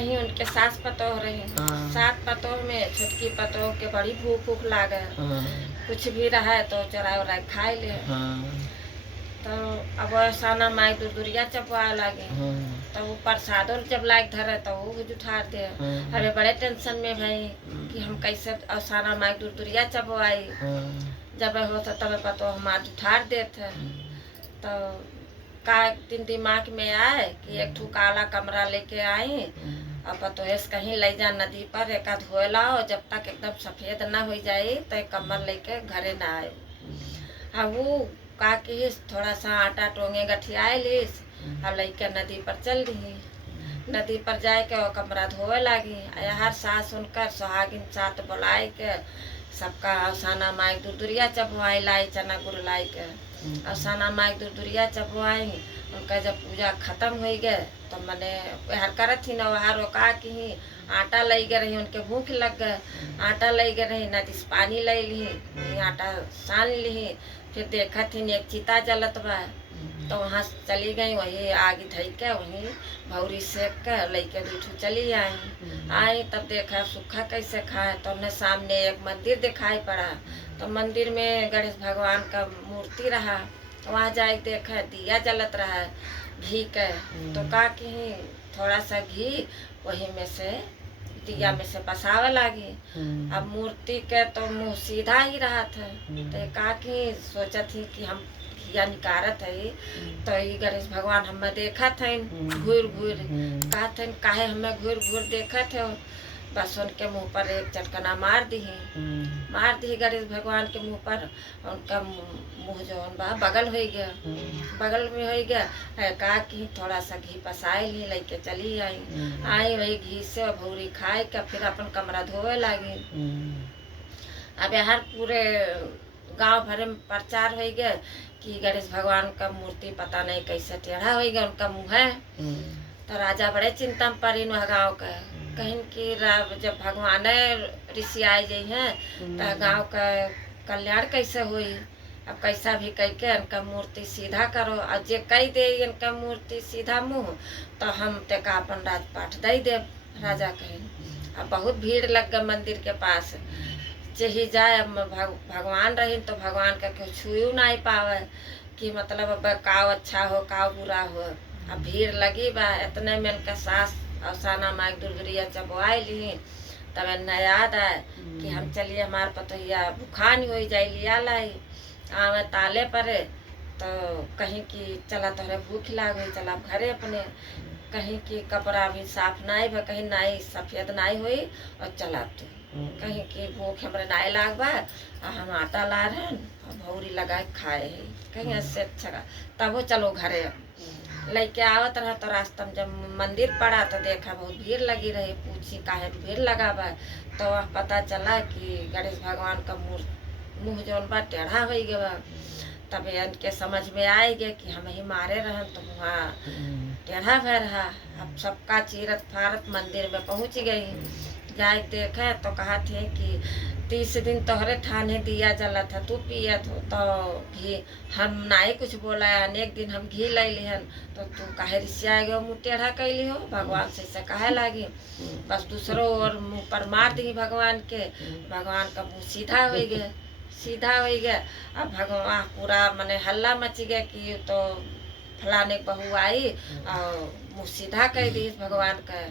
रही, उनके सास पतोह रही। सास पतोह में छोटकी पतोह के बड़ी भूख भूख लागे, कुछ भी रहा तो चोरा उरा खाए ले। तो अब साना माई दूरिया चपवा लागे, तो वो प्रसादों जब लायक धरे तो वो भी उठा दे। अबे बड़े टेंशन में भाई कि हम कैसे साना माई दूरिया चपवाई। जब हो तो तब पतो हमार उठार देते। तो का दिन दिमाग में आए कि एक ठू काला कमरा लेके आई, अब पतो है कहीं ले जा नदी पर एक धोए लाओ, जब तक एकदम सफेद ना हो जाए तो कमर लेके घरे ना आए। अब वो का किस थोड़ा सा आटा टोंगे गठियाए लिस, अब लेके नदी पर चल रही। नदी पर जाए के कमरा धोए लगी। हर सास सुनकर सुहागिन साथ बुलाए के सबका अवसाना माई दूरिया चबवाई लाई, चना गुड़ लाई के अवसाना माई दूरिया चबवाई। उनका जब पूजा खत्म हो गए तो मैंने हर करत थी न वहाँ रोका कि ही आटा ले गए रही, उनके भूख लग गए। आटा ले गए रही, नदी से पानी ले ली, आटा सान ली। फिर देखा थी एक चिता जलत बा, तो वहाँ चली गई, वही आग धई के वहीं भौरी सेक के लेके दूठू चली आई। तब देखा सूखा कैसे खाए, तो उन्हें सामने एक मंदिर दिखाई पड़ा। तो मंदिर में गणेश भगवान का मूर्ति रहा, वहाँ जाए देखा दिया जलत रहा घी के। तो का कि थोड़ा सा घी वही में से दिया में से पसावे लगी। अब मूर्ति के तो मुँह सीधा ही रहा था, तो का कि सोचा थी कि हम घिया निकारत है, तो ये गणेश भगवान हमें देखा थे घूर घूर, कहा थे काहे हमें घूर घूर देखा थे। बस उनके मुंह पर एक चटकना मार दी गणेश भगवान के मुंह पर। उनका मुंह जो बा बगल हो गया, बगल में हो गया है। कहा कि थोड़ा सा घी पसाए ली, लेके चली आई वही घी से भौरी खाए के फिर अपन कमरा धोए लगी। अब हर पूरे गांव भर में प्रचार हो गया कि गणेश भगवान का मूर्ति पता नहीं कैसे टेढ़ा हो गया, उनका मुँह है। तो राजा बड़े चिंता में पड़ी वह गाँव का, कहीं कि जब भगवान ऋषि आए जाइ हैं तो गांव का कल्याण कैसे हुई। अब कैसा भी कह के इनका मूर्ति सीधा करो, और जे कह दे इनका मूर्ति सीधा मुँह तो हम तेका अपन राजपाठ दे दे। राजा कहे अब बहुत भीड़ लग गया मंदिर के पास, ही जाए अब भगवान रही तो भगवान का क्यों छू नहीं पावे कि मतलब अब काव अच्छा हो काव बुरा हो। अब भीड़ लगी बा, इतने में इनका सास अवसाना माई दूरिया चबवाई ली। तब इन्हें याद आए कि हम चलिए हमारे पतोहिया बुखान हो जाए लिया लाई। आवे ताले परे तो कहीं की चला तोहरे भूख लाग गई, चला घरे अपने। कहीं की कपड़ा भी साफ नहीं भा, कहीं नहीं सफेद नहीं हुई, और चला तू कहीं की भूख हमारे नहीं लाग बा, हम आटा ला रहे और भौरी लगा खाए है कहीं ऐसे अच्छा। तब वो चलो घरे लेके आवत रहा। तो रास्ता में जब मंदिर पड़ा तो देखा बहुत भीड़ लगी रही, पूछी काहे भीड़ लगा बा। तो वह पता चला कि गणेश भगवान का मुँह जौन बा टेढ़ा हो गया। तब इनके समझ में आए गए कि हम ही मारे रहन तो वहाँ टेढ़ा भय रहा। अब सबका चीरत फारत मंदिर में पहुँच गई। जाए देखे तो कहा थे कि 30 दिन तोहरे ठाने दिया जला था, तू पियत हो तो घी हम नहीं कुछ बोला। अनेक दिन हम घी ले लिहन तो तू काहे रिसिया गए मुँह टेढ़ा कैली हो, भगवान से कहे लगी। बस दूसरों और मुँह पर मार दी भगवान के, भगवान का मुँह सीधा हो गया, सीधा हो गया। अब भगवान पूरा मने हल्ला मच गया कि तो फलाने बहू आई और मुँह सीधा कह दी भगवान का।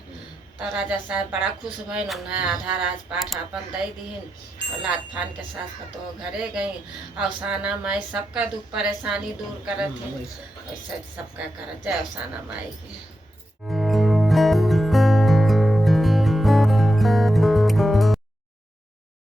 तो राजा साहब बड़ा खुश भई, उन्हें आधा राजपाठ अपन दे दीन और लाद फान के साथ तो घरे गई। अवसाना माई सबका दुख परेशानी दूर करत है, वैसे सबका करत जय अवसाना माई की।